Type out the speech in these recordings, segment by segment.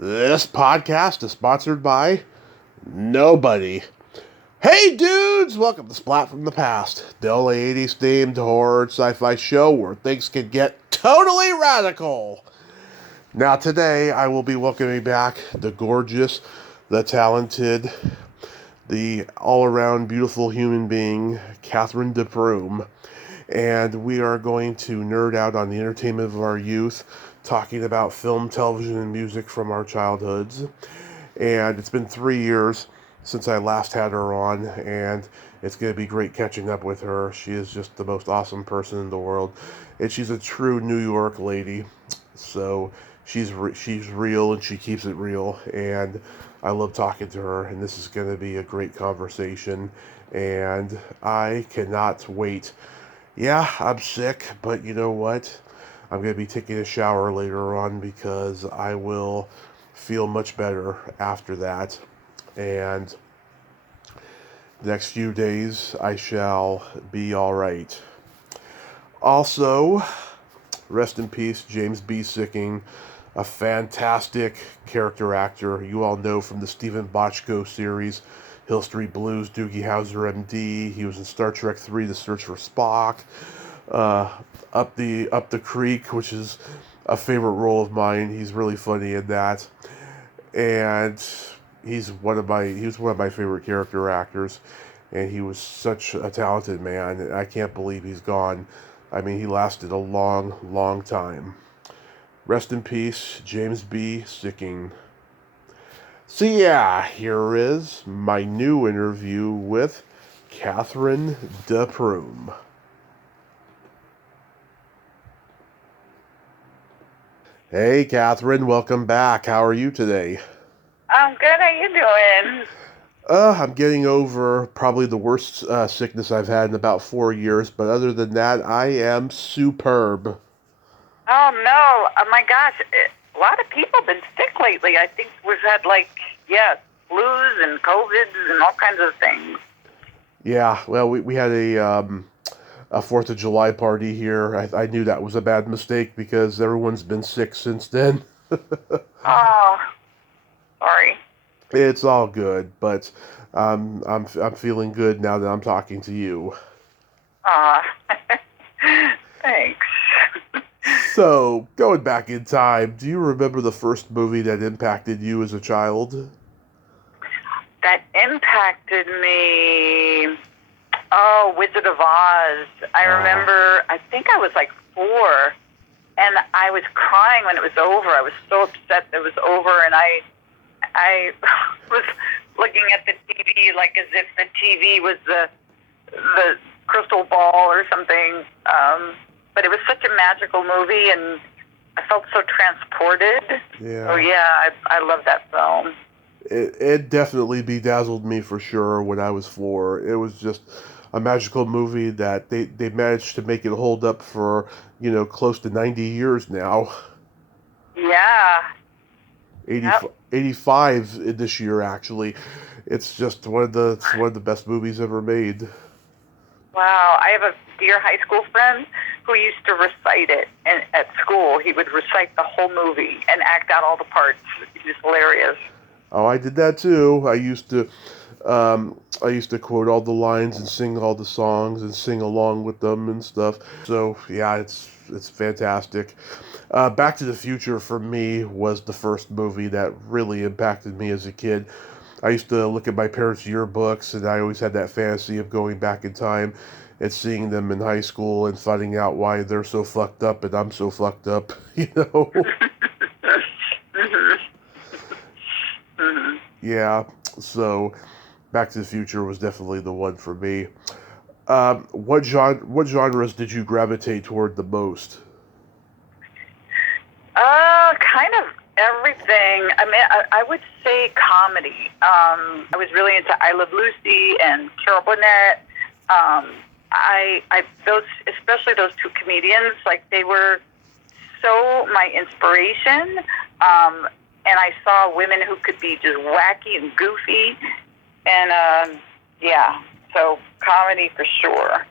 This podcast is sponsored by nobody. Hey dudes, welcome to Splat from the Past, the only 80s themed horror sci-fi show where things can get totally radical. Now today I will be welcoming back the gorgeous, the talented, the all-around beautiful human being, Cathryn de Prume. And we are going to nerd out on the entertainment of our youth, talking about film, television, and music from our childhoods. And it's been 3 years since I last had her on, and it's going to be great catching up with her. She is just the most awesome person in the world, and she's a true New York lady. So she's real, and she keeps it real, and I love talking to her, and this is going to be a great conversation, and I cannot wait. Yeah, I'm sick, but you know what? I'm going to be taking a shower later on because I will feel much better after that. And the next few days, I shall be all right. Also, rest in peace, James B. Sicking, a fantastic character actor. You all know from the Stephen Bochco series, Hill Street Blues, Doogie Howser, MD. He was in Star Trek III: The Search for Spock. Up the Creek, which is a favorite role of mine. He's really funny in that, and he was one of my favorite character actors, and he was such a talented man. And I can't believe he's gone. I mean, he lasted a long time. Rest in peace, James B. Sicking. So yeah, here is my new interview with Cathryn de Prume. Hey, Cathryn, welcome back. How are you today? I'm good. How you doing? I'm getting over probably the worst sickness I've had in about 4 years, but other than that, I am superb. Oh no! Oh my gosh! A lot of people have been sick lately. I think we've had flus and COVIDs and all kinds of things. Yeah, well, we had a 4th of July party here. I knew that was a bad mistake because everyone's been sick since then. Oh, sorry. It's all good, but I'm feeling good now that I'm talking to you. Ah, thanks. So, going back in time, do you remember the first movie that impacted you as a child? That impacted me. Oh, Wizard of Oz. I remember. I think I was like 4, and I was crying when it was over. I was so upset that it was over, and I was looking at the TV like as if the TV was the crystal ball or something. But it was such a magical movie, and I felt so transported. Yeah. Oh yeah, I love that film. It definitely bedazzled me for sure when I was 4. It was just a magical movie that they managed to make it hold up for, close to 90 years now. Yeah. 80, Yep. 85 this year, actually. It's just one of the best movies ever made. Wow. I have a dear high school friend who used to recite it at school. He would recite the whole movie and act out all the parts. He was hilarious. Oh, I did that too. I used to quote all the lines and sing all the songs and sing along with them and stuff. So yeah, it's fantastic. Back to the Future for me was the first movie that really impacted me as a kid. I used to look at my parents' yearbooks, and I always had that fantasy of going back in time and seeing them in high school and finding out why they're so fucked up and I'm so fucked up, Mhm. Mhm. Yeah, so Back to the Future was definitely the one for me. What genres did you gravitate toward the most? Kind of everything. I mean, I would say comedy. I was really into I Love Lucy and Carol Burnett. Those, especially those two comedians, like they were so my inspiration. And I saw women who could be just wacky and goofy, and yeah, so comedy for sure.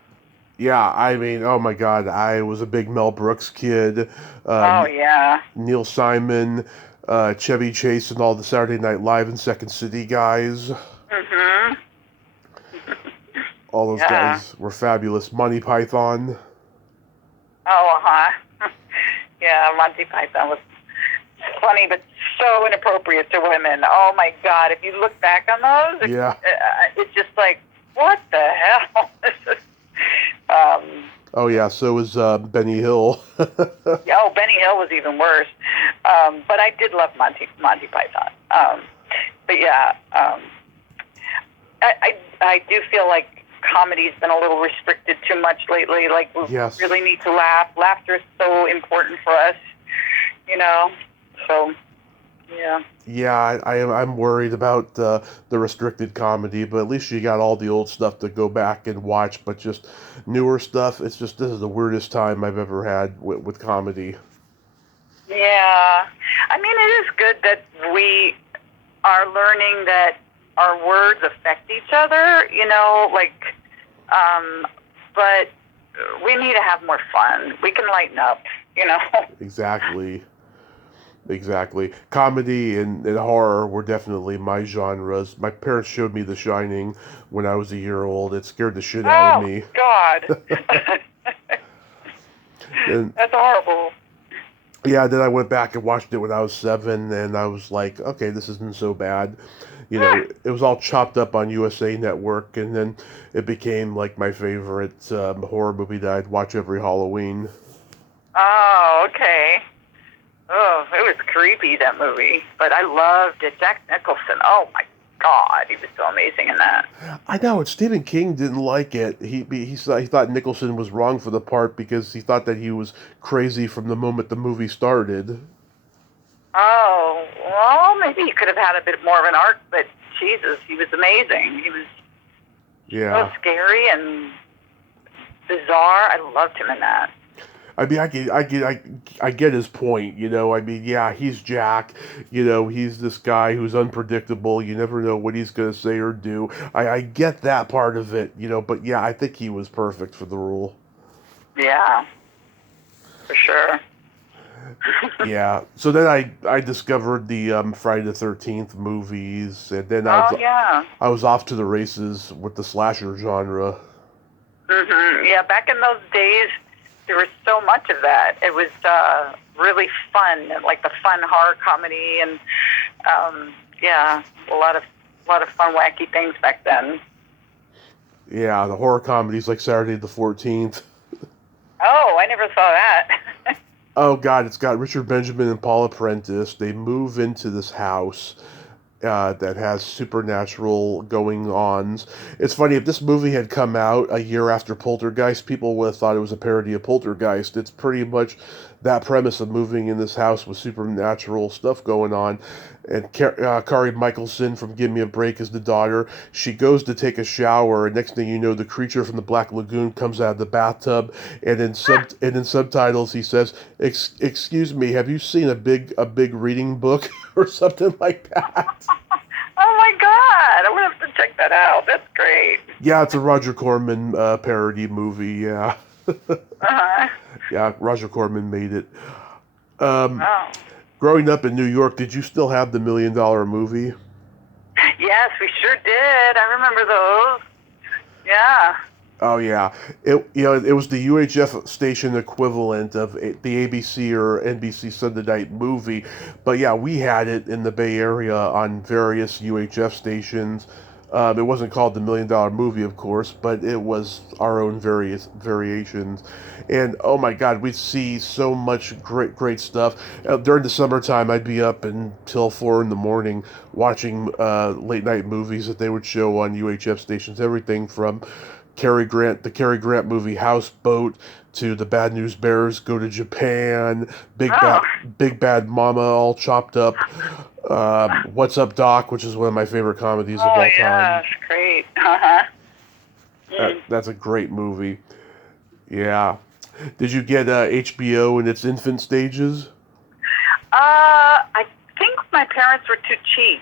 Yeah, I mean, oh my God, I was a big Mel Brooks kid. Oh Uh, yeah. Neil Simon. Chevy Chase and all the Saturday Night Live and Second City guys. Mhm. All those Yeah. guys were fabulous. Monty Python. Oh, yeah, Monty Python was funny, but so inappropriate to women. Oh my God! If you look back on those, Yeah. it's just like, what the hell? Oh yeah, so was Benny Hill. Oh, Benny Hill was even worse. But I did love Monty Python. But yeah, I do feel like comedy's been a little restricted too much lately. Like, we Yes. really need to laugh. Laughter is so important for us, you know. So, yeah. Yeah, I'm worried about the restricted comedy, but at least you got all the old stuff to go back and watch. But just newer stuff, it's just this is the weirdest time I've ever had with comedy. Yeah. I mean, it is good that we are learning that our words affect each other, you know, like, but we need to have more fun. We can lighten up, you know. Exactly. Exactly. Comedy and horror were definitely my genres. My parents showed me The Shining when I was a year old. It scared the shit out of Oh, me. God. And That's horrible. yeah, then I went back and watched it when I was 7, and I was like, okay, this isn't so bad. You know, it was all chopped up on USA Network, and then it became like my favorite horror movie that I'd watch every Halloween. Oh, okay. Oh, it was creepy, that movie. But I loved it. Jack Nicholson. Oh, my God. He was so amazing in that. I know, and Stephen King didn't like it. He thought Nicholson was wrong for the part because he thought that he was crazy from the moment the movie started. Oh, well, maybe he could have had a bit more of an arc, but Jesus, he was amazing. He was so Yeah. scary and bizarre. I loved him in that. I mean, I get his point, you know. I mean, yeah, he's Jack, you know, he's this guy who's unpredictable. You never know what he's going to say or do. I get that part of it, you know, but yeah, I think he was perfect for the role. Yeah, for sure. Yeah. So then I discovered the Friday the 13th movies, and then Oh, yeah. I was off to the races with the slasher genre. Yeah, back in those days, there was so much of that. It was really fun, like the fun horror comedy, and yeah, a lot of fun, wacky things back then. Yeah, the horror comedies like Saturday the 14th. Oh, I never saw that. Oh God, it's got Richard Benjamin and Paula Prentice. They move into this house that has supernatural going-ons. It's funny, if this movie had come out a year after Poltergeist, people would have thought it was a parody of Poltergeist. It's pretty much that premise of moving in this house with supernatural stuff going on. And Kari Michelson from Give Me a Break is the daughter. She goes to take a shower, and next thing you know, the creature from the Black Lagoon comes out of the bathtub. And in subtitles, he says, "Excuse me, have you seen a big reading book or something like that?" Oh my God, I'm gonna have to check that out. That's great. Yeah, it's a Roger Corman parody movie. Yeah, Uh-huh. yeah, Roger Corman made it. Oh. Growing up in New York, did you still have the $1 Million Movie? Yes, we sure did. I remember those. Yeah. Oh yeah, it was the UHF station equivalent of the ABC or NBC Sunday Night Movie, but yeah, we had it in the Bay Area on various UHF stations. It wasn't called the $1 Million Movie, of course, but it was our own various variations. And oh my God, we'd see so much great stuff. During the summertime, I'd be up until 4 in the morning watching late night movies that they would show on UHF stations. Everything from the Cary Grant movie Houseboat, to the Bad News Bears Go to Japan, Oh. Big Bad Mama, all chopped up. What's Up Doc, which is one of my favorite comedies of Oh, all yeah, time. that's great. Uh-huh. That's a great movie. Yeah. Did you get HBO in its infant stages? I think my parents were too cheap.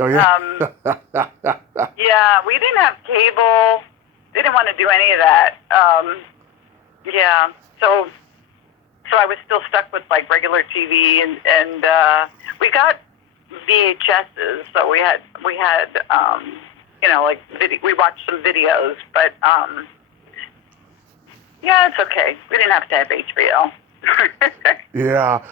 Oh yeah. Yeah, we didn't have cable. They didn't want to do any of that. Yeah, so so I was still stuck with like regular TV, and we got VHSs, so we had like we watched some videos, but yeah, it's okay. We didn't have to have HBO. Yeah.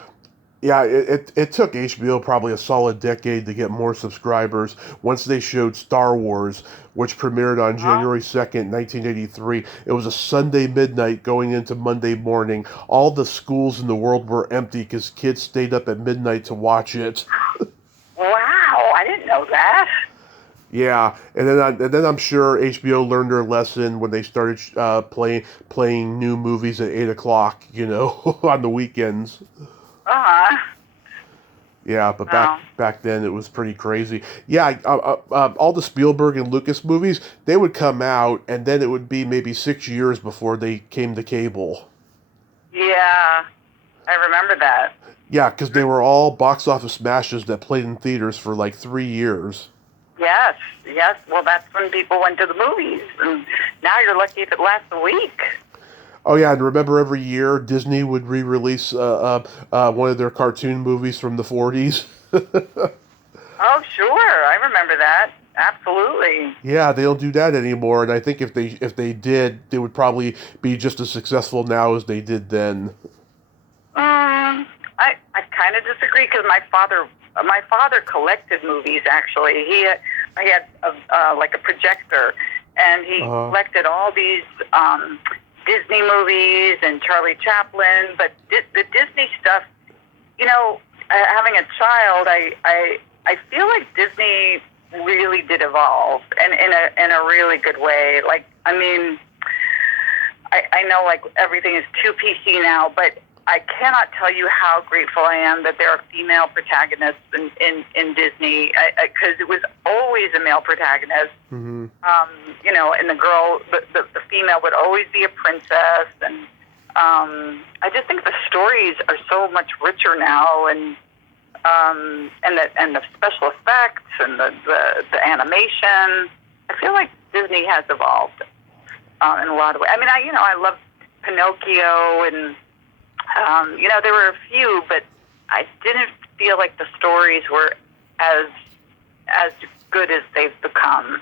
Yeah, it took HBO probably a solid decade to get more subscribers. Once they showed Star Wars, which premiered on January 2nd, 1983, it was a Sunday midnight going into Monday morning. All the schools in the world were empty because kids stayed up at midnight to watch it. Wow, I didn't know that. Yeah, and then I'm sure HBO learned their lesson when they started playing new movies at 8 o'clock, on the weekends. Uh-huh. Yeah, but Wow. back then it was pretty crazy. Yeah, all the Spielberg and Lucas movies, they would come out, and then it would be maybe 6 years before they came to cable. Yeah, I remember that. Yeah, because they were all box office smashes that played in theaters for like 3 years. Yes, yes. Well, that's when people went to the movies, and now you're lucky if it lasts a week. Oh yeah, and remember every year Disney would re-release one of their cartoon movies from the 40s? Oh, sure. I remember that. Absolutely. Yeah, they don't do that anymore, and I think if they did, they would probably be just as successful now as they did then. I kind of disagree because my father collected movies. Actually, he had like a projector, and he collected all these Disney movies and Charlie Chaplin. But the Disney stuff, having a child, I feel like Disney really did evolve, and in a really good way. Like, I mean, I know like everything is too PC now, but I cannot tell you how grateful I am that there are female protagonists in Disney, because it was always a male protagonist. Mm-hmm. And the girl, the female would always be a princess, and I just think the stories are so much richer now, and the special effects and the animation. I feel like Disney has evolved in a lot of ways. I mean, I love Pinocchio, and there were a few, but I didn't feel like the stories were as good as they've become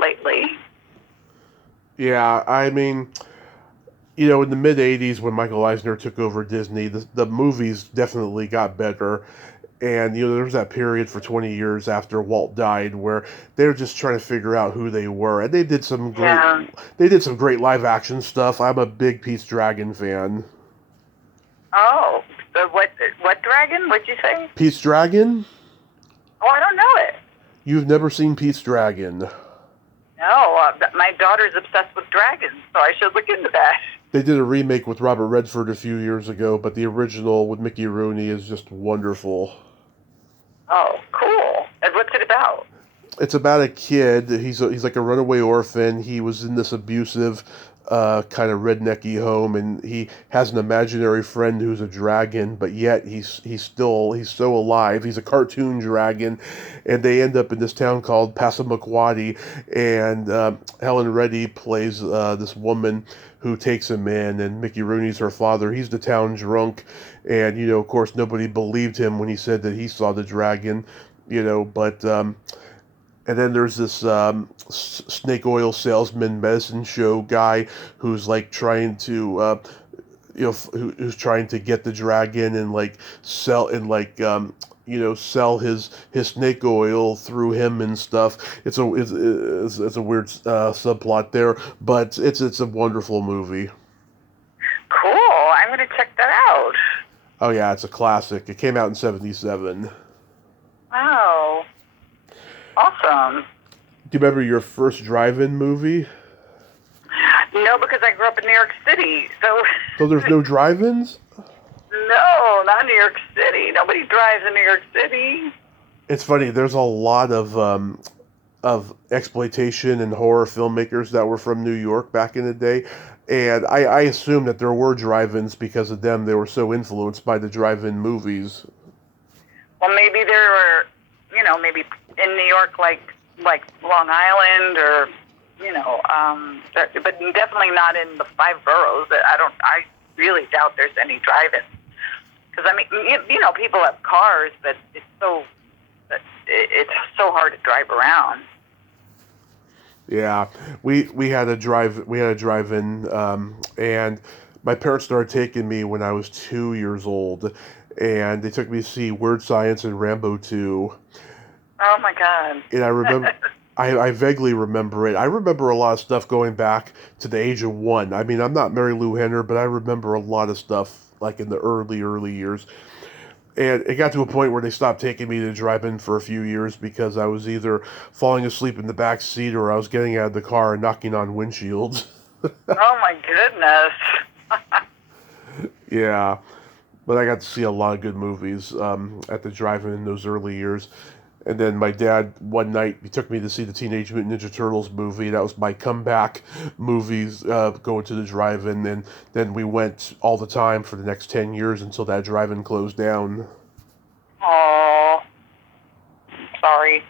lately. Yeah, I mean, in the mid '80s when Michael Eisner took over Disney, the movies definitely got better. And there was that period for 20 years after Walt died where they were just trying to figure out who they were, and they did some great live action stuff. I'm a big Pete's Dragon fan. Oh, what dragon? What'd you say? Pete's Dragon? Oh, I don't know it. You've never seen Pete's Dragon? No, my daughter's obsessed with dragons, so I should look into that. They did a remake with Robert Redford a few years ago, but the original with Mickey Rooney is just wonderful. Oh, cool. And what's it about? It's about a kid. He's like a runaway orphan. He was in this abusive kind of rednecky home, and he has an imaginary friend who's a dragon, but yet he's so alive. He's a cartoon dragon, and they end up in this town called Passamaquoddy, and Helen Reddy plays this woman who takes him in, and Mickey Rooney's her father. He's the town drunk, and of course nobody believed him when he said that he saw the dragon, but and then there's this snake oil salesman medicine show guy who's like trying to who's trying to get the dragon and like sell sell his snake oil through him and stuff. It's a weird subplot there, but it's a wonderful movie. Cool. I'm going to check that out. Oh yeah, it's a classic. It came out in '77. Wow. Awesome. Do you remember your first drive-in movie? No, because I grew up in New York City, So there's no drive-ins? No, not New York City. Nobody drives in New York City. It's funny. There's a lot of exploitation and horror filmmakers that were from New York back in the day, and I assume that there were drive-ins because of them. They were so influenced by the drive-in movies. Well, maybe there were, maybe in New York, like Long Island, or but definitely not in the five boroughs. really doubt there's any drive-ins. Because, I mean, you know, people have cars, but it's so hard to drive around. Yeah, we had a drive-in, and my parents started taking me when I was 2 years old, and they took me to see Weird Science and Rambo 2. Oh my God! And I remember, I vaguely remember it. I remember a lot of stuff going back to the age of 1. I mean, I'm not Mary Lou Henner, but I remember a lot of stuff like in the early years. And it got to a point where they stopped taking me to drive-in for a few years because I was either falling asleep in the back seat or I was getting out of the car and knocking on windshields. Oh my goodness! Yeah, but I got to see a lot of good movies at the drive-in in those early years. And then my dad, one night, he took me to see the Teenage Mutant Ninja Turtles movie. That was my comeback movies, going to the drive-in. And then we went all the time for the next 10 years until that drive-in closed down. Oh, sorry.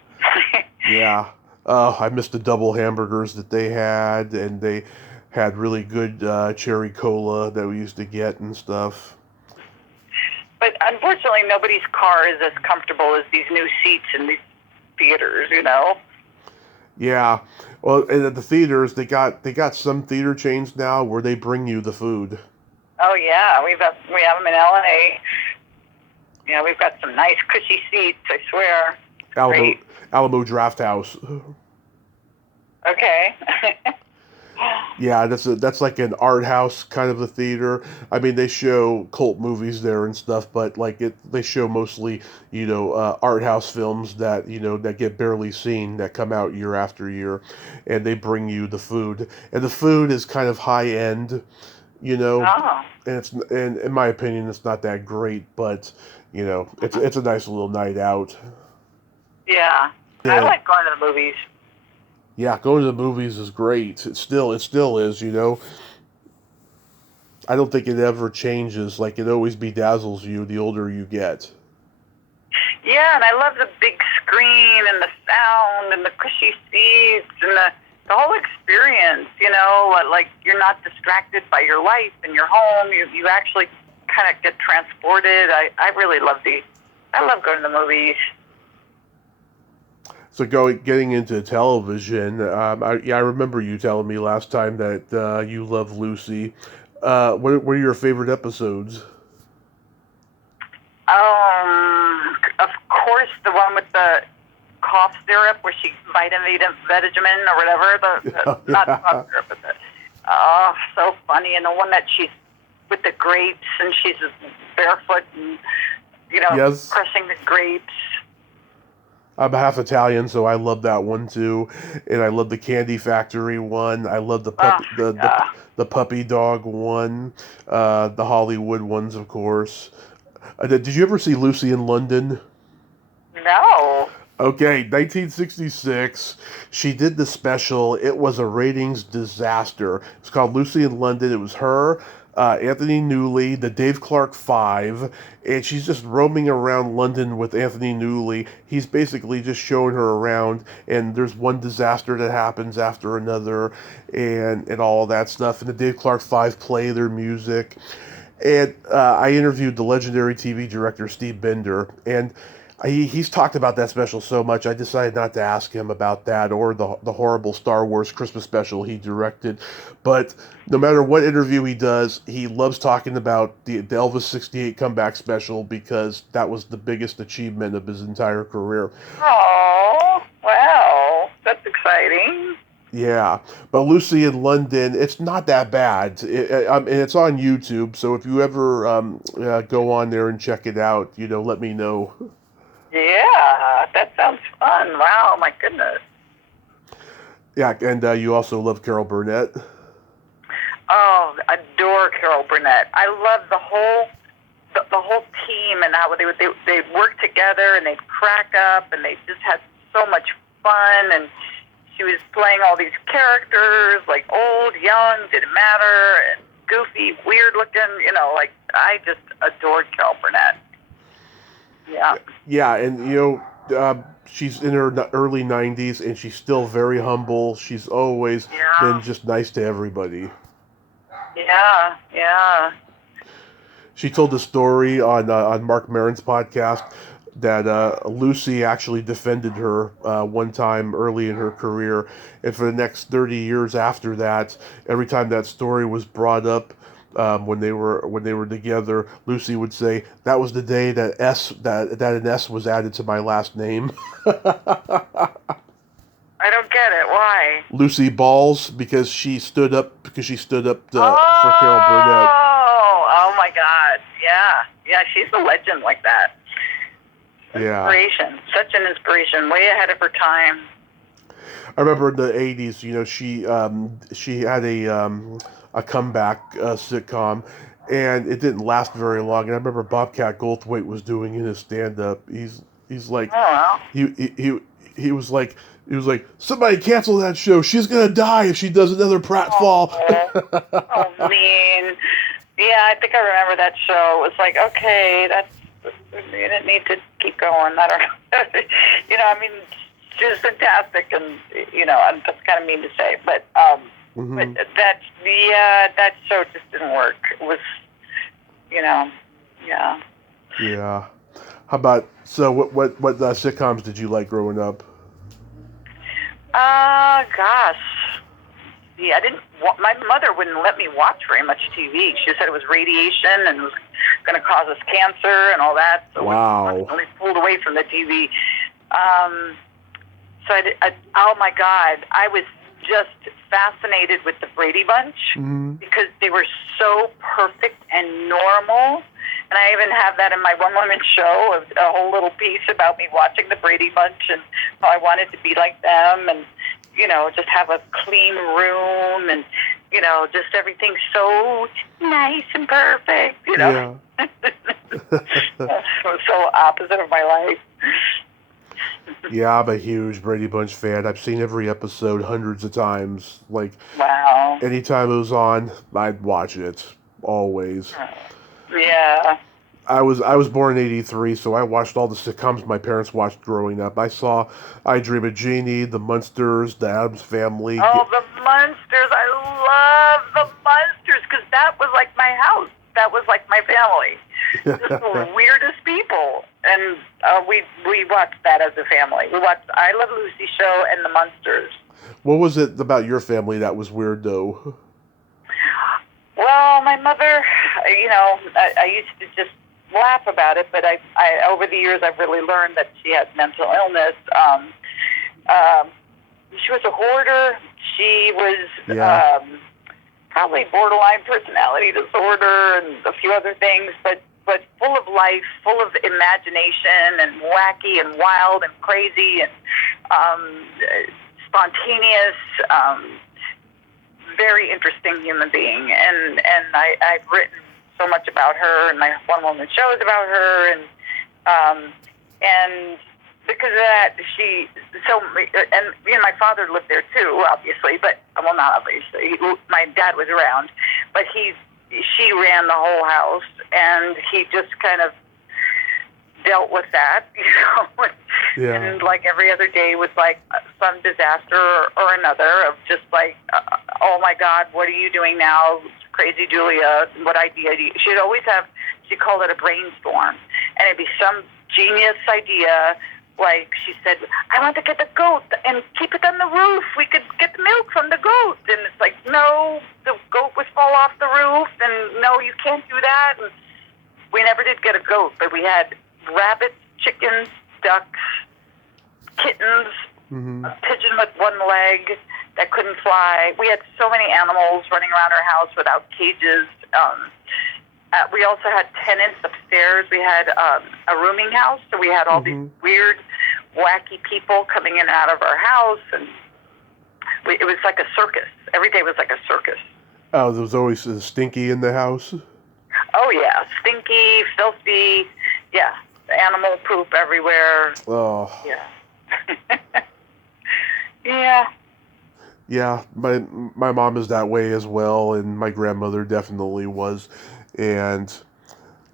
Yeah. I missed the double hamburgers that they had, and they had really good cherry cola that we used to get and stuff. But unfortunately, nobody's car is as comfortable as these new seats in these theaters, you know? Yeah. Well, and at the theaters, they got some theater chains now where they bring you the food. Oh, yeah. We have them in LA. You know, we've got some nice cushy seats, I swear. Alamo Draft House. Okay. Yeah, that's like an art house kind of a theater. I mean, they show cult movies there and stuff, but they show mostly, art house films that, that get barely seen, that come out year after year, and they bring you the food. And the food is kind of high end, Oh. and in my opinion, it's not that great, but, it's a nice little night out. Yeah. I like going to the movies. Yeah, going to the movies is great. It still is, I don't think it ever changes. Like, it always bedazzles you the older you get. Yeah, and I love the big screen and the sound and the cushy seats and the whole experience, like you're not distracted by your life and your home. You actually kind of get transported. I really love I love going to the movies. So getting into television, I remember you telling me last time that you love Lucy. What are your favorite episodes? Of course, the one with the cough syrup where she vitamin or whatever. Not cough syrup, but so funny. And the one that she's with the grapes and she's barefoot and Yes. crushing the grapes. I'm half Italian, so I love that one too, and I love the Candy Factory one. I love the the puppy dog one, the Hollywood ones, of course. Did you ever see Lucy in London? No. Okay, 1966. She did the special. It was a ratings disaster. It's called Lucy in London. It was her, Anthony Newley, the Dave Clark Five, and she's just roaming around London with Anthony Newley. He's basically just showing her around, and there's one disaster that happens after another, and all that stuff. And the Dave Clark Five play their music. And I interviewed the legendary TV director Steve Binder, and he's talked about that special so much, I decided not to ask him about that or the horrible Star Wars Christmas special he directed. But no matter what interview he does, he loves talking about the Elvis 68 comeback special because that was the biggest achievement of his entire career. Oh, wow. That's exciting. Yeah, but Lucy in London, it's not that bad. And it's on YouTube, so if you ever go on there and check it out, let me know. Yeah, that sounds fun. Wow, my goodness. Yeah, and you also love Carol Burnett. Oh, adore Carol Burnett. I love the whole team and how they work together and they'd crack up and they just had so much fun. And she was playing all these characters, like old, young, didn't matter, and goofy, weird looking. I just adored Carol Burnett. Yeah. Yeah, and she's in her early 90s, and she's still very humble. She's always been just nice to everybody. Yeah, yeah. She told the story on Mark Maron's podcast that Lucy actually defended her one time early in her career, and for the next 30 years after that, every time that story was brought up, when they were together, Lucy would say, "That was the day that an S was added to my last name." I don't get it. Why? Lucy Balls, because she stood up for Carol Burnett. Oh my God. Yeah, she's a legend like that. Yeah. Inspiration. Such an inspiration. Way ahead of her time. I remember in the 80s, she had a comeback sitcom, and it didn't last very long. And I remember Bobcat Goldthwait was doing in his stand-up. He's like, Oh, wow. he was like, somebody cancel that show. She's gonna die if she does another pratfall. Oh, mean. Yeah, I think I remember that show. It was like, okay, you didn't need to keep going. I don't know. I mean, she was fantastic, and that's kind of mean to say, but but that show just didn't work. It was, yeah. Yeah. How about what sitcoms did you like growing up? Gosh. Yeah, my mother wouldn't let me watch very much TV. She said it was radiation and it was going to cause us cancer and all that. So wow. we only pulled away from the TV. Oh my God, I was just fascinated with the Brady Bunch because they were so perfect and normal. And I even have that in my one-woman show, a whole little piece about me watching the Brady Bunch and how I wanted to be like them and, just have a clean room and, just everything so nice and perfect, Yeah. It was so opposite of my life. Yeah, I'm a huge Brady Bunch fan. I've seen every episode hundreds of times. Like, wow. Anytime it was on, I'd watch it. Always. Yeah. I was born in '83, so I watched all the sitcoms my parents watched growing up. I saw I Dream of Jeannie, The Munsters, The Addams Family. Oh, The Munsters. I love The Munsters because that was like my house. That was like my family. Just the weirdest people. And we watched that as a family. We watched I Love Lucy show and The Munsters. What was it about your family that was weird, though? Well, my mother, I used to just laugh about it, but I over the years I've really learned that she had mental illness. She was a hoarder. She was probably borderline personality disorder and a few other things, but full of life, full of imagination and wacky and wild and crazy and spontaneous. Very interesting human being, and I've written so much about her, and my one-woman shows about her, and because of that, my father lived there too, obviously, but well, not obviously. My dad was around, but she ran the whole house, and he just kind of dealt with that, Yeah. And like every other day was like some disaster or another of just like, oh my God, what are you doing now? Crazy Julia, what idea do you? She called it a brainstorm, and it'd be some genius idea. Like she said, I want to get the goat and keep it on the roof. We could get the milk from the goat. And it's like, no, the goat would fall off the roof, and no, you can't do that. And we never did get a goat, but we had rabbits, chickens, ducks, kittens, a pigeon with one leg that couldn't fly. We had so many animals running around our house without cages. We also had tenants upstairs. We had a rooming house, so we had all these weird, wacky people coming in and out of our house, and it was like a circus. Every day was like a circus. Oh, there was always stinky in the house? Oh, yeah. Stinky, filthy, yeah. Animal poop everywhere. Oh. Yeah. Yeah. Yeah, my mom is that way as well, and my grandmother definitely was, and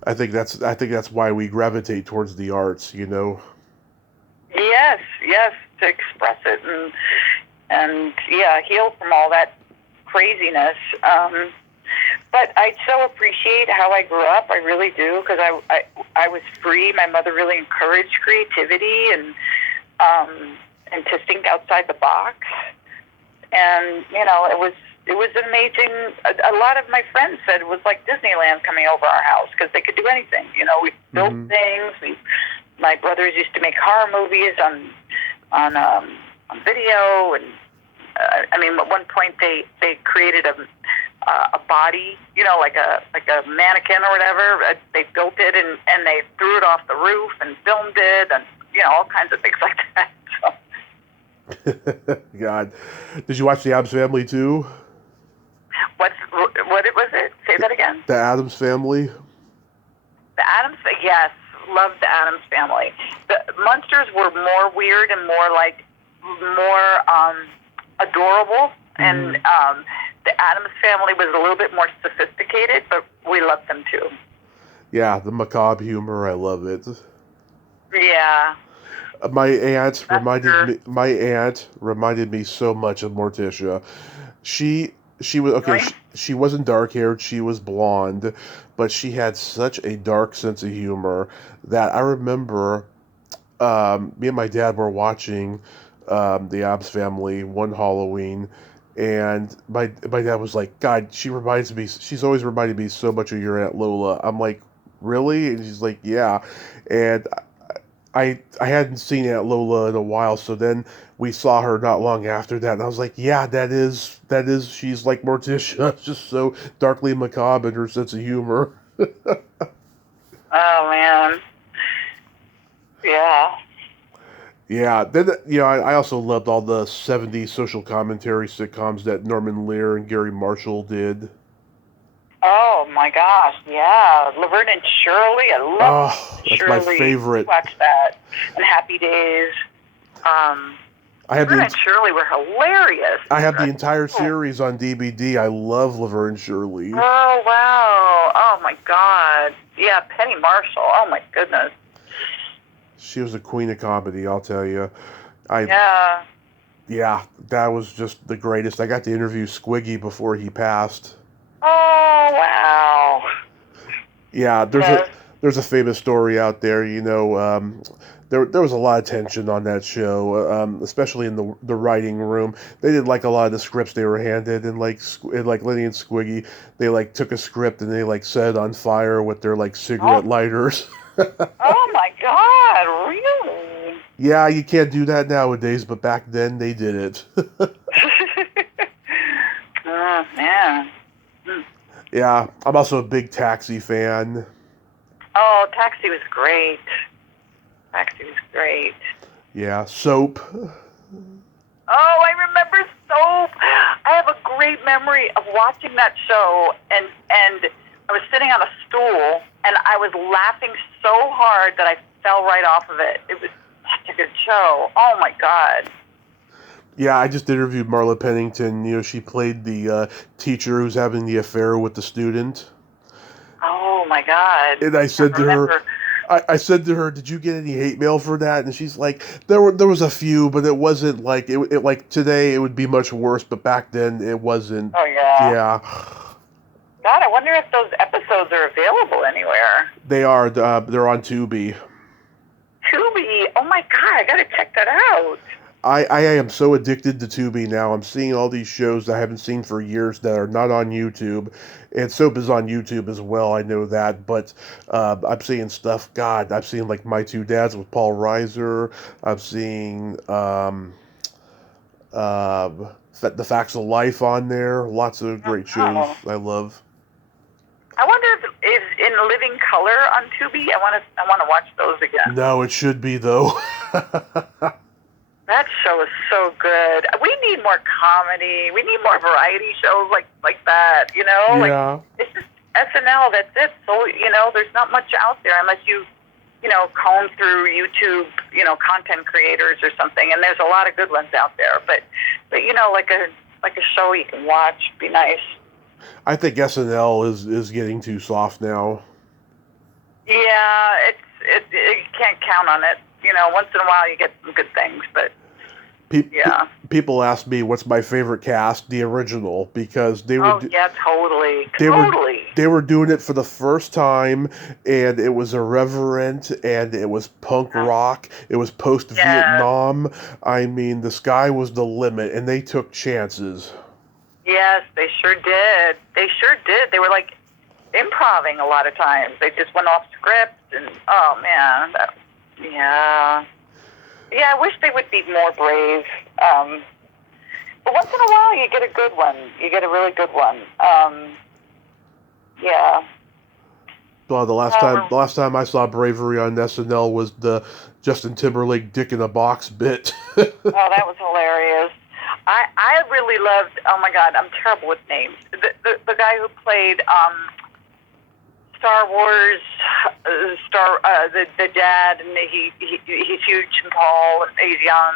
I think that's why we gravitate towards the arts, Yes, to express it and heal from all that craziness. But I so appreciate how I grew up. I really do, because I was free. My mother really encouraged creativity and to think outside the box. And it was amazing. A lot of my friends said it was like Disneyland coming over our house, because they could do anything. We built things. My brothers used to make horror movies on video, and at one point they created a body, like a mannequin or whatever. They built it and they threw it off the roof and filmed it, and all kinds of things like that. So. God, did you watch the Addams Family too? What was it? Say that again. The Addams Family. The Addams, yes, loved the Addams Family. The Munsters were more weird and more adorable, and the Addams Family was a little bit more sophisticated, but we loved them too. Yeah, the macabre humor, I love it. Yeah. My aunt reminded me so much of Morticia. She was okay. Really? She wasn't dark haired. She was blonde, but she had such a dark sense of humor that I remember. Me and my dad were watching the Addams Family one Halloween, and my dad was like, "God, she's always reminded me so much of your Aunt Lola." I'm like, "Really?" And she's like, "Yeah," and I hadn't seen Aunt Lola in a while, so then we saw her not long after that, and I was like, yeah, that is, she's like Morticia, just so darkly macabre in her sense of humor. Oh, man. Yeah. Yeah, then, I also loved all the 70s social commentary sitcoms that Norman Lear and Gary Marshall did. Oh my gosh, yeah, Laverne and Shirley. I love that's Shirley. my favorite. Watch that, and Happy Days. Laverne and Shirley were hilarious. I have the entire series on DVD. I love Laverne and Shirley. Oh wow! Oh my God! Yeah, Penny Marshall. Oh my goodness. She was a queen of comedy, I'll tell you. Yeah, that was just the greatest. I got to interview Squiggy before he passed. Oh wow! Yeah, there's a famous story out there. There was a lot of tension on that show, especially in the writing room. They did like a lot of the scripts they were handed, and like Lenny and Squiggy, they took a script and they set it on fire with their cigarette lighters. Oh my God! Really? Yeah, you can't do that nowadays, but back then they did it. Oh man. Yeah, I'm also a big Taxi fan. Oh, Taxi was great. Yeah, Soap. Oh, I remember Soap. I have a great memory of watching that show, and I was sitting on a stool, and I was laughing so hard that I fell right off of it. It was such a good show. Oh my God. Yeah, I just interviewed Marla Pennington. She played the teacher who's having the affair with the student. Oh my God! And I said to her, "Did you get any hate mail for that?" And she's like, "There was a few, but it wasn't it today. It would be much worse, but back then it wasn't." Oh yeah. Yeah. God, I wonder if those episodes are available anywhere. They are. They're on Tubi. Tubi. Oh my God! I gotta check that out. I am so addicted to Tubi now. I'm seeing all these shows that I haven't seen for years that are not on YouTube. And Soap is on YouTube as well, I know that. But I'm seeing stuff, God, I've seen My Two Dads with Paul Reiser. I'm seeing The Facts of Life on there. Lots of great shows I love. I wonder if in Living Color on Tubi. I want to watch those again. No, it should be, though. That show is so good. We need more comedy. We need more variety shows like that, Yeah. It's just SNL, that's it. So, there's not much out there unless you comb through YouTube, content creators or something. And there's a lot of good ones out there. But like a show you can watch, be nice. I think SNL is getting too soft now. Yeah, you can't count on it. Once in a while you get some good things, but People ask me what's my favorite cast, the original, because they were they were doing it for the first time, and it was irreverent, and it was punk rock, it was post Vietnam. I mean, the sky was the limit, and they took chances. Yes, they sure did. They were like improvising a lot of times. They just went off script, and oh man, yeah, I wish they would be more brave. But once in a while, you get a good one. You get a really good one. Yeah. Well, the last time I saw bravery on SNL was the Justin Timberlake "Dick in a Box" bit. Oh, that was hilarious. I really loved. Oh my God, I'm terrible with names. The guy who played Star Wars, the dad, and he's huge and tall, and he's young.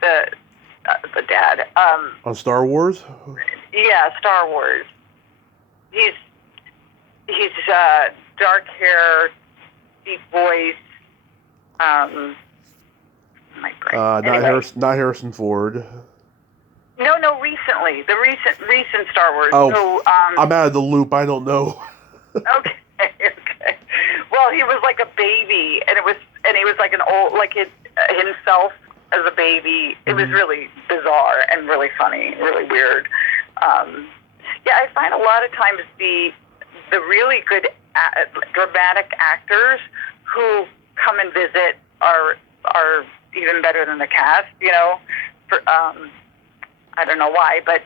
The dad. On Star Wars? Yeah, Star Wars. He's dark hair, deep voice. My brain. Anyway. Not Harrison Ford. No, recently. The recent Star Wars. Oh, so, I'm out of the loop. I don't know. Okay. Well, he was like a baby, and he was like an old, like himself as a baby. It was really bizarre and really funny, really weird. Yeah, I find a lot of times the really good dramatic actors who come and visit are even better than the cast. You know, I don't know why, but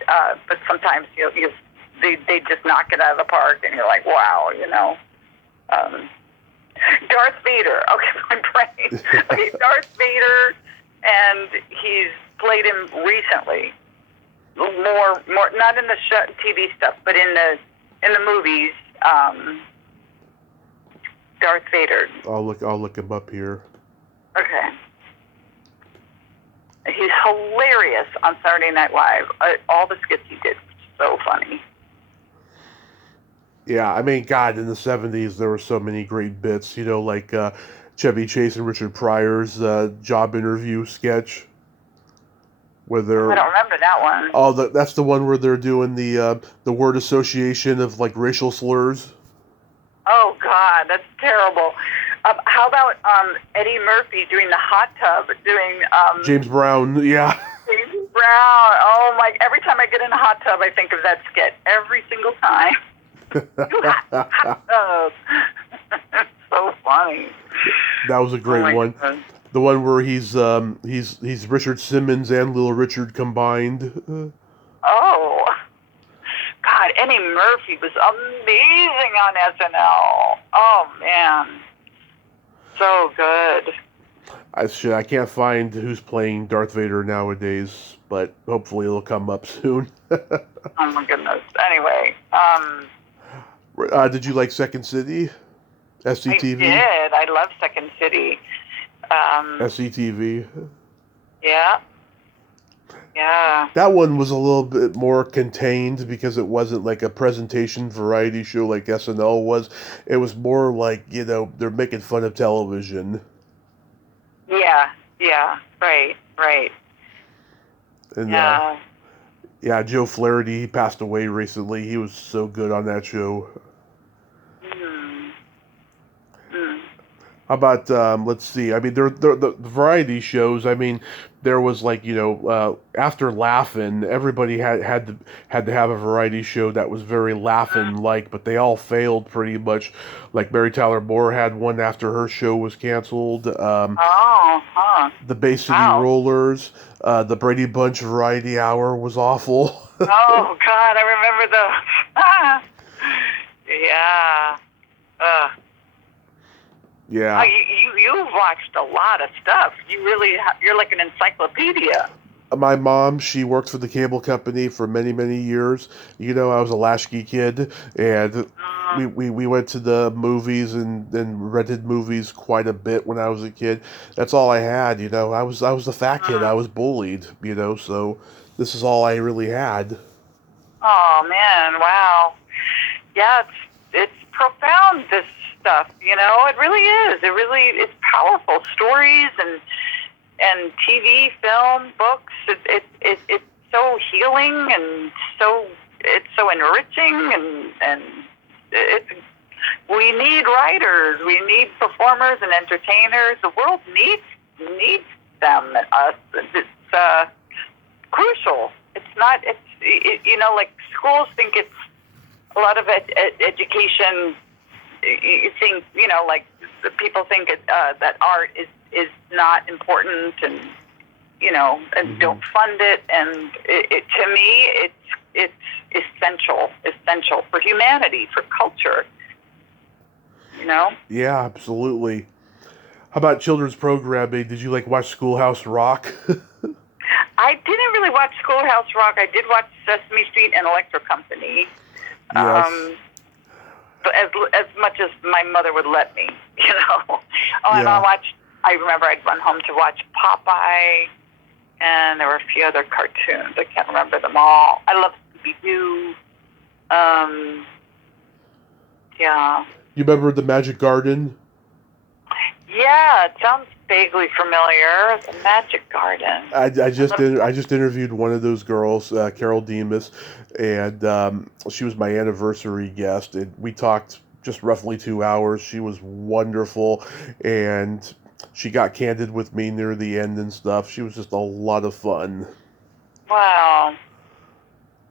sometimes they just knock it out of the park, and you're like, wow, you know. Darth Vader. Okay, my brain. Okay, Darth Vader, and he's played him recently. More, not in the TV stuff, but in the movies. Darth Vader. I'll look him up here. Okay. He's hilarious on Saturday Night Live. All the skits he did, so funny. Yeah, I mean, God, in the 70s, there were so many great bits, you know, like Chevy Chase and Richard Pryor's job interview sketch. Where they're, I don't remember that one. Oh, that's the one where they're doing the word association of, like, racial slurs. Oh, God, that's terrible. How about Eddie Murphy doing the hot tub, doing... James Brown, yeah. James Brown, oh my, every time I get in a hot tub, I think of that skit. Every single time. So funny. That was a great one. God. The one where he's Richard Simmons and Little Richard combined. Oh, God, Eddie Murphy was amazing on SNL. Oh man, so good. I can't find who's playing Darth Vader nowadays, but hopefully it'll come up soon. Oh my goodness. Anyway, did you like Second City? SCTV? I did. I love Second City. SCTV? Yeah. Yeah. That one was a little bit more contained because it wasn't like a presentation variety show like SNL was. It was more like, you know, they're making fun of television. Yeah. Right. And, yeah, Joe Flaherty, he passed away recently. He was so good on that show. How about, let's see, I mean, the variety shows, I mean, there was like, you know, after Laugh-In, everybody had to have a variety show that was very Laugh-In-like, but they all failed pretty much. Like Mary Tyler Moore had one after her show was canceled. The Bay City Rollers, the Brady Bunch Variety Hour was awful. Oh, God, I remember those. Yeah. Yeah. You've watched a lot of stuff. You're like an encyclopedia. My mom, she worked for the cable company for many, many years. You know, I was a latchkey kid, and we went to the movies and rented movies quite a bit when I was a kid. That's all I had, you know. I was the fat kid. I was bullied, you know, so this is all I really had. Oh, man, wow. Yeah, it's profound, this stuff, you know. It really is. It's powerful stories, and and TV, film, books. It's so healing and it's so enriching and it's. We need writers. We need performers and entertainers. The world needs them and us. It's crucial. It's not. Like schools think it's a lot of education. You think like people think that art is not important and and don't fund it. And to me, it's essential for humanity, for culture. Yeah, absolutely. How about children's programming? Did you watch Schoolhouse Rock? I didn't really watch Schoolhouse Rock. I did watch Sesame Street and Electric Company. Yes. But as much as my mother would let me, Oh, and Yeah. I remember I'd run home to watch Popeye, and there were a few other cartoons. I can't remember them all. I love Scooby-Doo. Yeah. You remember The Magic Garden? Yeah, it sounds vaguely familiar. The Magic Garden. I just interviewed one of those girls, Carol Demas, and she was my anniversary guest, and we talked just roughly 2 hours. She was wonderful, and she got candid with me near the end and stuff. She was just a lot of fun. Wow.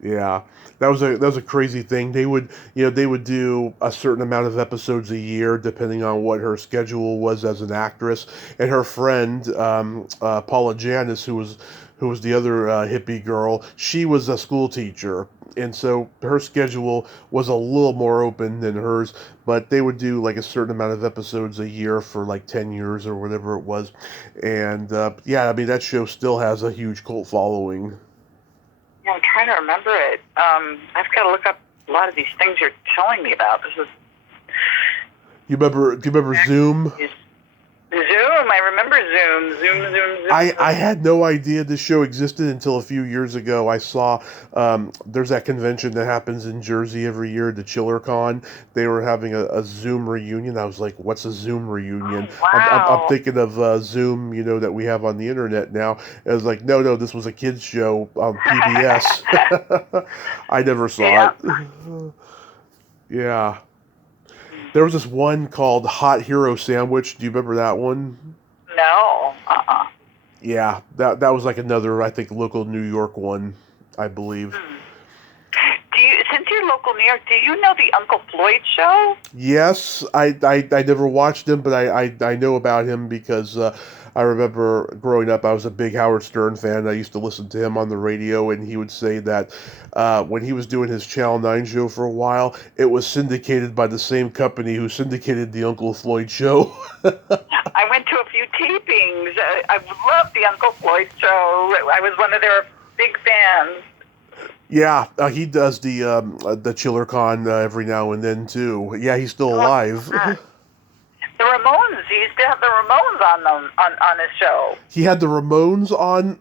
Yeah, that was a crazy thing. They would do a certain amount of episodes a year, depending on what her schedule was as an actress. And her friend Paula Janis, who was the other hippie girl, she was a school teacher, and so her schedule was a little more open than hers. But they would do a certain amount of episodes a year for 10 years or whatever it was. And yeah, I mean that show still has a huge cult following. I'm trying to remember it. I've got to look up a lot of these things you're telling me about. This is. Do you remember Zoom? Zoom. I remember Zoom. I had no idea this show existed until a few years ago. I saw there's that convention that happens in Jersey every year, the ChillerCon. They were having a Zoom reunion. I was like, what's a Zoom reunion? Oh, wow. I'm thinking of Zoom, that we have on the internet now. I was like, no, this was a kids show on PBS. I never saw it. Yeah. There was this one called Hot Hero Sandwich. Do you remember that one? No. Yeah, that was another, I think, local New York one, I believe. Since you're local New York, do you know the Uncle Floyd show? Yes, I never watched him, but I know about him because I remember growing up, I was a big Howard Stern fan. I used to listen to him on the radio, and he would say that when he was doing his Channel 9 show for a while, it was syndicated by the same company who syndicated the Uncle Floyd show. I went to a few tapings. I loved the Uncle Floyd show. I was one of their big fans. Yeah, he does the ChillerCon every now and then too. Yeah, he's still alive. The Ramones. He used to have the Ramones on his show. He had the Ramones on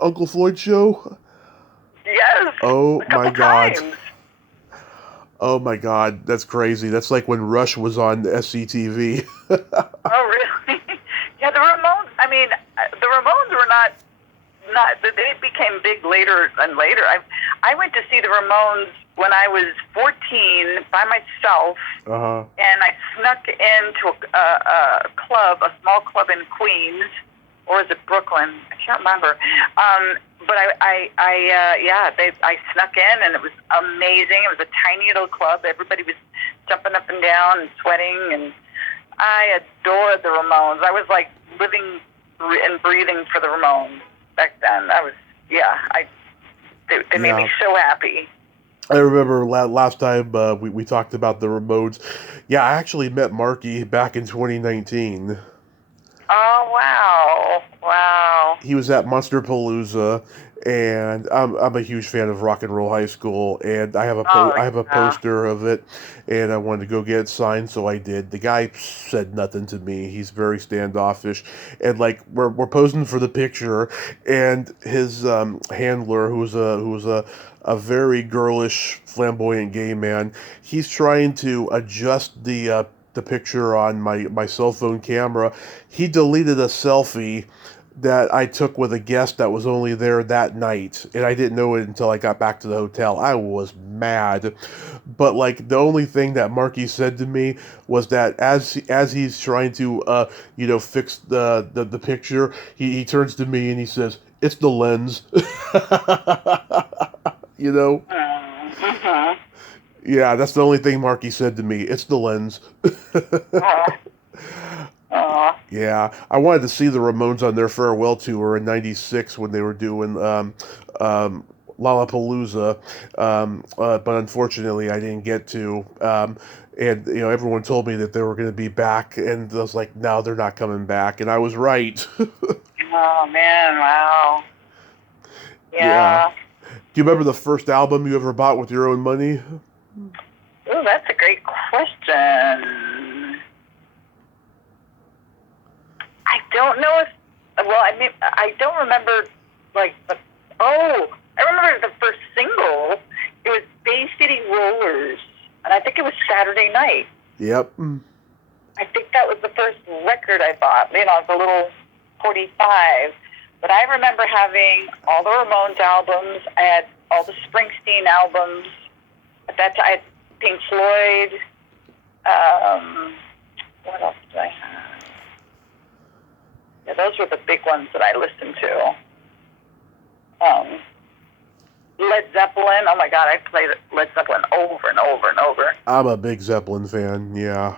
Uncle Floyd's show? Yes. Oh my God. Times. Oh my God, that's crazy. That's like when Rush was on SCTV. Oh really? Yeah, the Ramones. I mean, the Ramones were not. They became big later and later. I went to see the Ramones when I was 14 by myself, and I snuck into a club, a small club in Queens, or is it Brooklyn? I can't remember. But I snuck in, and it was amazing. It was a tiny little club. Everybody was jumping up and down and sweating, and I adored the Ramones. I was like living and breathing for the Ramones back then. They made me so happy. I remember last time we talked about the Ramones. Yeah, I actually met Marky back in 2019. Oh, wow. He was at Monsterpalooza, and I'm a huge fan of Rock and Roll High School, and I have a poster of it, and I wanted to go get it signed, so I did. The guy said nothing to me. He's very standoffish, and we're posing for the picture, and his handler, who was a very girlish, flamboyant gay man, he's trying to adjust the picture on my cell phone camera. He deleted a selfie that I took with a guest that was only there that night, and I didn't know it until I got back to the hotel. I was mad, but like the only thing that Marky said to me was that as he's trying to fix the picture, he turns to me and he says, "It's the lens." you know. Mm-hmm. Yeah, that's the only thing Marky said to me. It's the lens. Yeah, I wanted to see the Ramones on their farewell tour in '96 when they were doing Lollapalooza, but unfortunately I didn't get to. And everyone told me that they were going to be back, and I was like, no, they're not coming back, and I was right. Oh man, wow. Yeah. Yeah. Do you remember the first album you ever bought with your own money? Oh, that's a great question. I don't know if. Well, I mean, I don't remember like the. Oh, I remember the first single. It was Bay City Rollers, and I think it was Saturday Night. Yep. I think that was the first record I bought. The little 45. But I remember having all the Ramones albums. I had all the Springsteen albums. At that time, I had Pink Floyd. What else did I have? Yeah, those were the big ones that I listened to. Led Zeppelin. Oh my God, I played Led Zeppelin over and over and over. I'm a big Zeppelin fan. Yeah.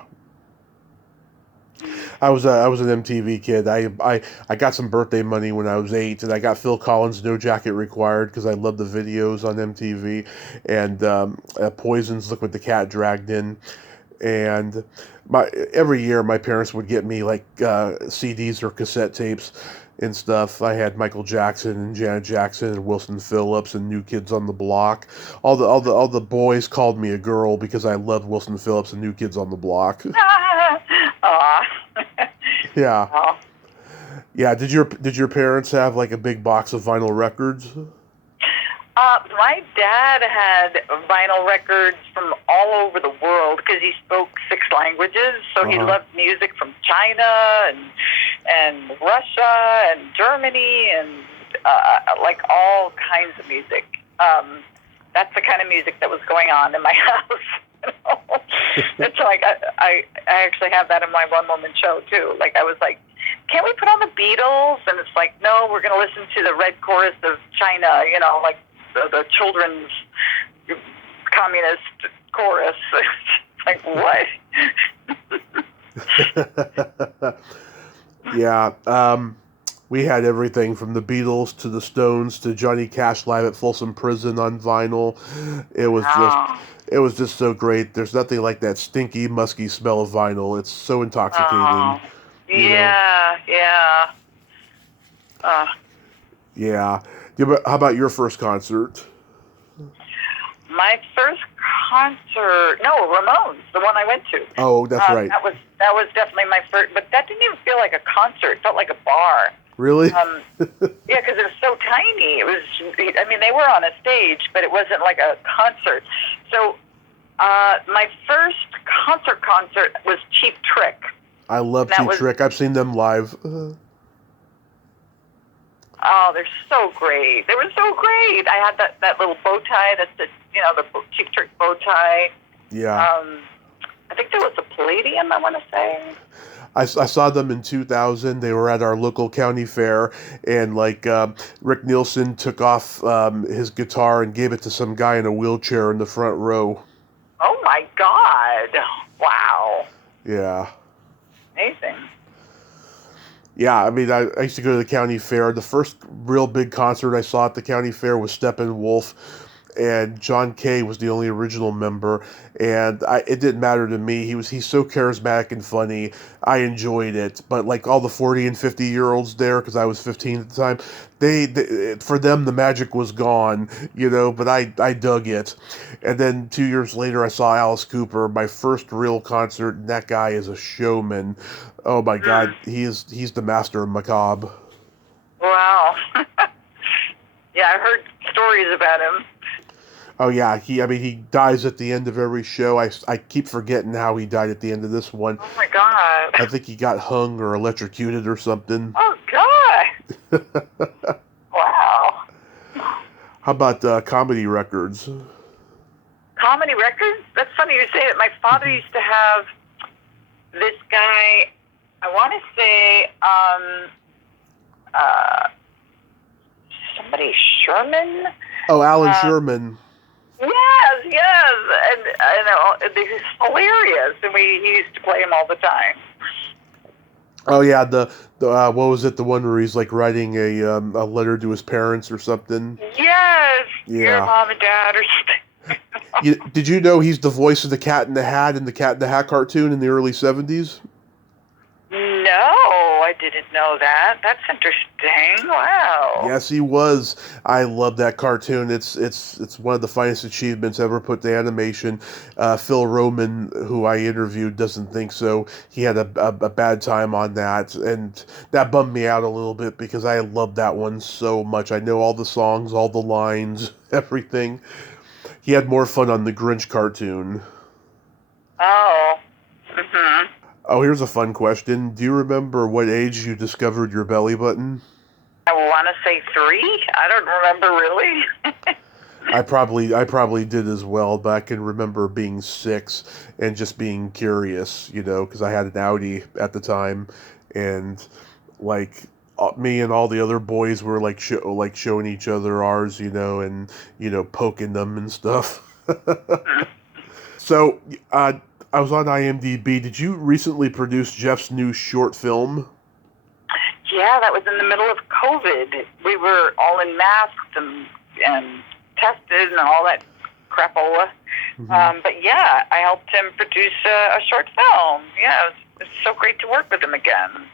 I was an MTV kid. I got some birthday money when I was 8, and I got Phil Collins' "No Jacket Required" because I loved the videos on MTV, and Poison's "Look What the Cat Dragged In," and every year my parents would get me like CDs or cassette tapes and stuff. I had Michael Jackson and Janet Jackson and Wilson Phillips and New Kids on the Block. All the boys called me a girl because I loved Wilson Phillips and New Kids on the Block. Aw. Yeah. Oh. Yeah, did your parents have like a big box of vinyl records? My dad had vinyl records from all over the world because he spoke 6 languages. So he loved music from China and Russia and Germany and like all kinds of music. That's the kind of music that was going on in my house. It's like I actually have that in my one woman show too. Like I was like, can't we put on the Beatles? And it's like, no, we're going to listen to the Red Chorus of China. Like the children's communist chorus. It's like what? Yeah. We had everything from the Beatles to the Stones to Johnny Cash live at Folsom Prison on vinyl. It was just so great. There's nothing like that stinky, musky smell of vinyl. It's so intoxicating. Yeah. Yeah. How about your first concert? My first concert, Ramones, the one I went to. Oh, that's right. That was definitely my first, but that didn't even feel like a concert. It felt like a bar. Really? Yeah, because it was so tiny. They were on a stage, but it wasn't like a concert. So my first concert was Cheap Trick. I love Cheap Trick. I've seen them live. Oh, they're so great. They were so great. I had that little bow tie. That's the Cheap Trick bow tie. Yeah. I think there was a Palladium, I want to say. I saw them in 2000. They were at our local county fair, and Rick Nielsen took off his guitar and gave it to some guy in a wheelchair in the front row. Oh my God! Wow. Yeah. Amazing. Yeah, I used to go to the county fair. The first real big concert I saw at the county fair was Steppenwolf, and John Kay was the only original member, and it didn't matter to me. He's so charismatic and funny. I enjoyed it, but like all the 40 and 50-year-olds there, because I was 15 at the time, they for them the magic was gone, but I dug it. And then 2 years later I saw Alice Cooper, my first real concert, and that guy is a showman. Oh my God, he's the master of macabre. Wow. Yeah, I heard stories about him. Oh yeah, he dies at the end of every show. I keep forgetting how he died at the end of this one. Oh my God. I think he got hung or electrocuted or something. Oh God. Wow. How about comedy records? Comedy records? That's funny you say that. My father used to have this guy, I want to say, somebody Sherman? Oh, Alan Sherman. Yes, yes. And I know, he's hilarious. And he used to play him all the time. Oh yeah, the what was it? The one where he's like writing a letter to his parents or something. Yes, your Yeah. mom and dad or something. Did you know he's the voice of the Cat in the Hat in the Cat in the Hat cartoon in the early '70s? No, I didn't know that. That's interesting. Wow. Yes, he was. I love that cartoon. It's one of the finest achievements ever put to animation. Phil Roman, who I interviewed, doesn't think so. He had a bad time on that, and that bummed me out a little bit because I loved that one so much. I know all the songs, all the lines, everything. He had more fun on the Grinch cartoon. Oh. Mm-hmm. Oh, here's a fun question. Do you remember what age you discovered your belly button? I want to say 3. I don't remember really. I probably did as well, but I can remember being 6 and just being curious, because I had an Audi at the time, and like me and all the other boys were like showing each other ours, and poking them and stuff. So, I was on IMDb. Did you recently produce Jeff's new short film? Yeah, that was in the middle of COVID. We were all in masks and tested and all that crapola. Mm-hmm. But yeah, I helped him produce a short film. Yeah, it's so great to work with him again.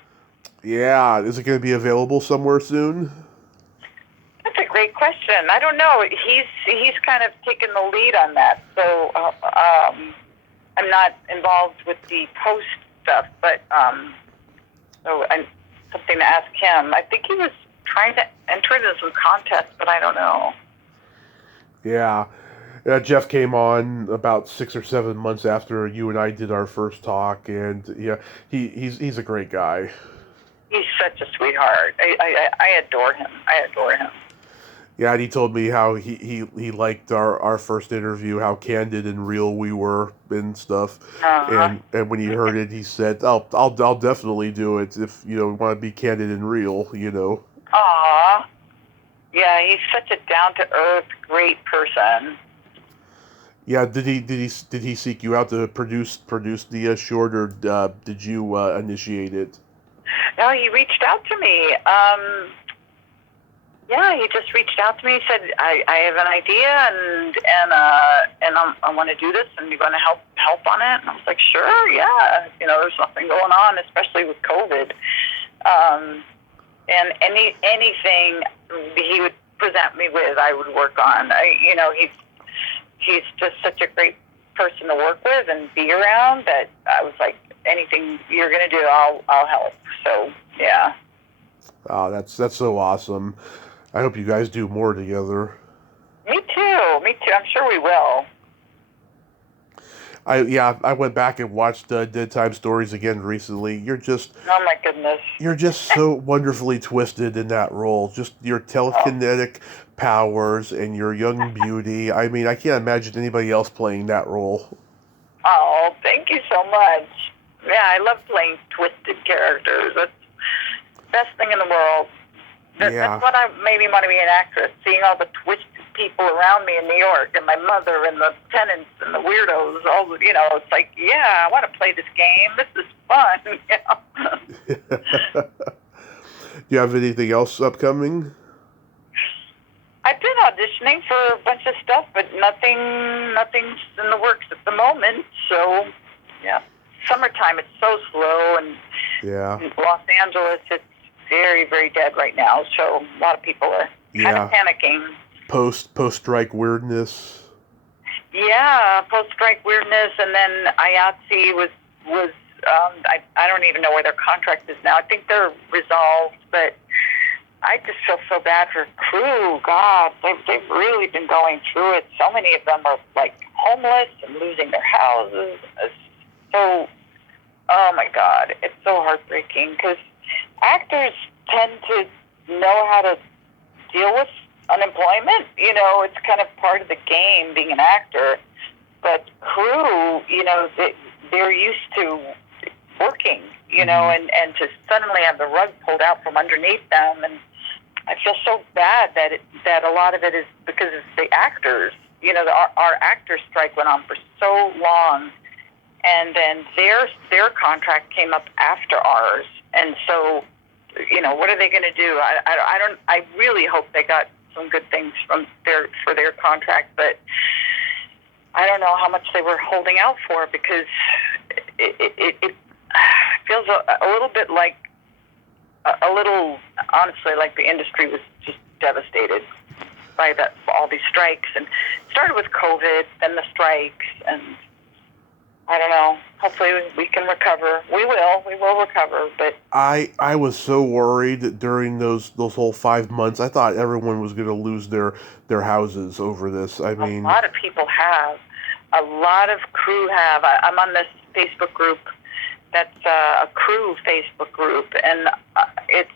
Yeah, is it going to be available somewhere soon? That's a great question. I don't know. He's kind of taken the lead on that, so I'm not involved with the post stuff. But so I'm something to ask him. I think he was trying to enter into some contest, but I don't know. Yeah. Jeff came on about 6 or 7 months after you and I did our first talk, and yeah, he's a great guy. He's such a sweetheart. I adore him. I adore him. Yeah, and he told me how he liked our first interview, how candid and real we were and stuff. Uh-huh. And when he heard it, he said, I'll definitely do it if want to be candid and real. Aw. Yeah, he's such a down to earth, great person. Yeah, did he seek you out to produce the short, or did you initiate it? No, he reached out to me. Yeah, he just reached out to me. He said, "I have an idea, and I want to do this, and you're going to help on it." And I was like, "Sure, yeah." There's nothing going on, especially with COVID. And anything he would present me with, I would work on. He's just such a great person to work with and be around that I was like, anything you're going to do, I'll help. So yeah. Oh, that's so awesome. I hope you guys do more together. Me too. I'm sure we will. I went back and watched Dead Time Stories again recently. Oh my goodness. You're just so wonderfully twisted in that role. Just your telekinetic powers and your young beauty. I mean, I can't imagine anybody else playing that role. Oh, thank you so much. Yeah, I love playing twisted characters. That's the best thing in the world. That's what made me want to be an actress, seeing all the twisted people around me in New York, and my mother, and the tenants, and the weirdos. It's like, yeah, I want to play this game. This is fun. Do you have anything else upcoming? I've been auditioning for a bunch of stuff, but nothing's in the works at the moment. So, yeah, summertime, it's so slow, and in Los Angeles, it's very, very dead right now. So a lot of people are kind of panicking. Post-strike weirdness. Yeah, post-strike weirdness, and then IATSE was I don't even know where their contract is now. I think they're resolved, but I just feel so bad for crew. God, they've really been going through it. So many of them are like homeless and losing their houses. Oh my God, it's so heartbreaking because actors tend to know how to deal with unemployment. It's kind of part of the game, being an actor. But crew, they're used to working, and to suddenly have the rug pulled out from underneath them. And I feel so bad that a lot of it is because it's the actors. Our actor strike went on for so long, and then their contract came up after ours. And so, what are they going to do? I really hope they got some good things for their contract, but I don't know how much they were holding out for, because it feels a little bit like, honestly, like the industry was just devastated by all these strikes. And it started with COVID, then the strikes, and I don't know. Hopefully we can recover. We will recover. But I was so worried during those whole 5 months. I thought everyone was going to lose their houses over this. I mean, a lot of people have. A lot of crew have. I'm on this Facebook group. That's a crew Facebook group, and I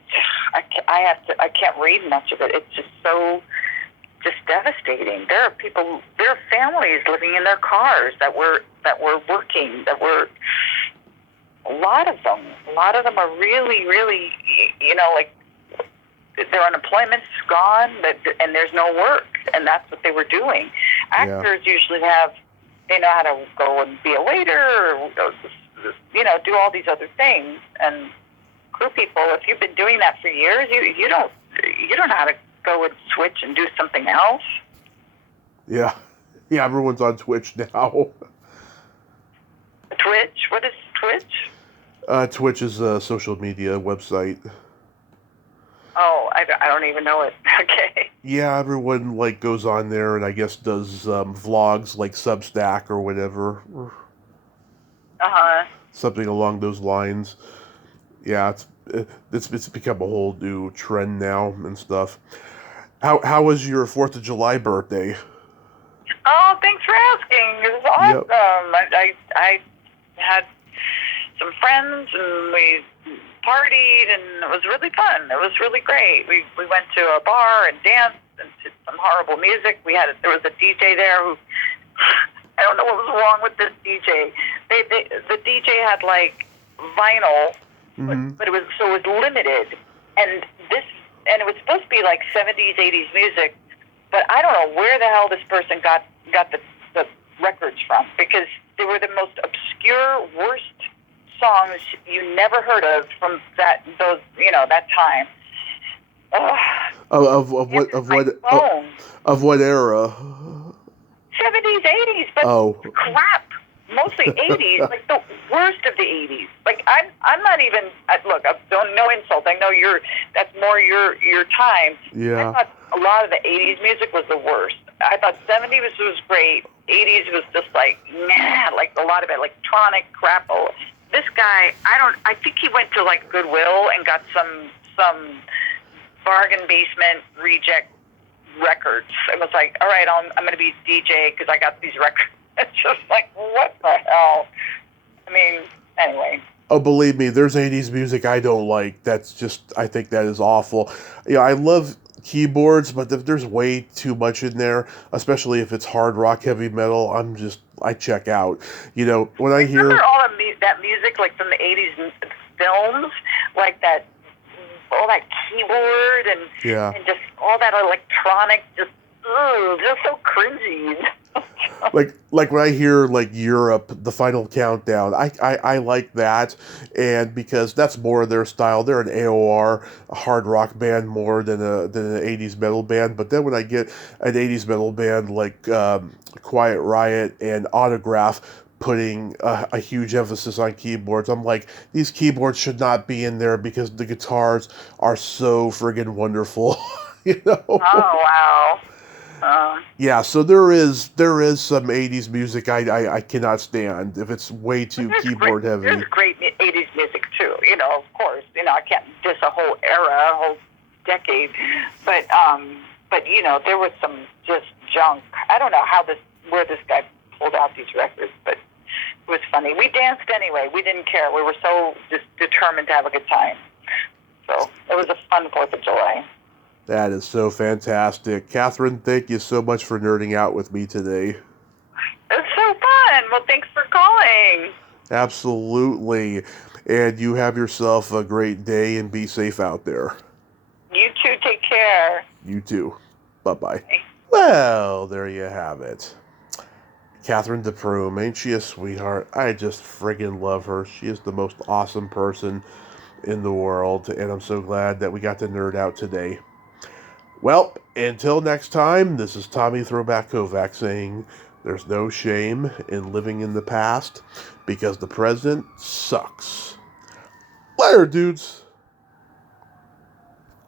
can't read much of it. It's just devastating. There are families living in their cars that were working, a lot of them are really, really, like their unemployment's gone, and there's no work, and that's what they were doing. Actors usually they know how to go and be a waiter, or do all these other things. And crew people, if you've been doing that for years, you don't know how to go and switch and do something else. Yeah, everyone's on Twitch now. Twitch? What is Twitch? Twitch is a social media website. Oh, I don't even know it. Okay. Yeah, everyone goes on there and I guess does vlogs like Substack or whatever. Something along those lines. Yeah, it's become a whole new trend now and stuff. How was your 4th of July birthday? Oh, thanks for asking. It was awesome. Yep. I had some friends and we partied, and it was really fun. It was really great. We went to a bar and danced and to some horrible music. There was a DJ there who, I don't know what was wrong with this DJ. The DJ had vinyl, but it was limited, and it was supposed to be 70s, 80s music, but I don't know where the hell this person got the records from, because they were the most obscure, worst songs you never heard of from that time. Of what era? 70s, 80s, but crap. Mostly 80s, the worst of the 80s. I'm not even, look, no insult. I know that's more your time. Yeah. I thought a lot of the 80s music was the worst. I thought 70s was great. 80s was just a lot of it, electronic crap. This guy, I think he went to Goodwill and got some bargain basement reject records. It was all right, I'm going to be DJ because I got these records. It's just what the hell? I mean, anyway. Oh, believe me, there's 80s music I don't like. I think that is awful. I love keyboards, but if there's way too much in there, especially if it's hard rock, heavy metal, I check out. When I hear... Remember all that music, from the 80s films? All that keyboard and just all that electronic, just so cringy. When I hear Europe, The Final Countdown, I like that, and because that's more their style. They're an AOR, a hard rock band, more than an 80s metal band. But then when I get an 80s metal band like Quiet Riot and Autograph putting a huge emphasis on keyboards, I'm like, these keyboards should not be in there because the guitars are so friggin' wonderful. Oh, wow. Yeah, so there is some 80s music I cannot stand if it's way too keyboard heavy. There's great 80s music too, of course. I can't diss a whole era, a whole decade, but there was some just junk. I don't know where this guy pulled out these records, but it was funny. We danced anyway. We didn't care. We were so just determined to have a good time. So it was a fun 4th of July. That is so fantastic. Cathryn, thank you so much for nerding out with me today. It's so fun. Well, thanks for calling. Absolutely. And you have yourself a great day and be safe out there. You too. Take care. You too. Bye-bye. Well, there you have it. Cathryn de Prume, ain't she a sweetheart? I just friggin' love her. She is the most awesome person in the world, and I'm so glad that we got to nerd out today. Well, until next time, this is Tommy Throwback Kovac saying there's no shame in living in the past because the present sucks. Later, dudes.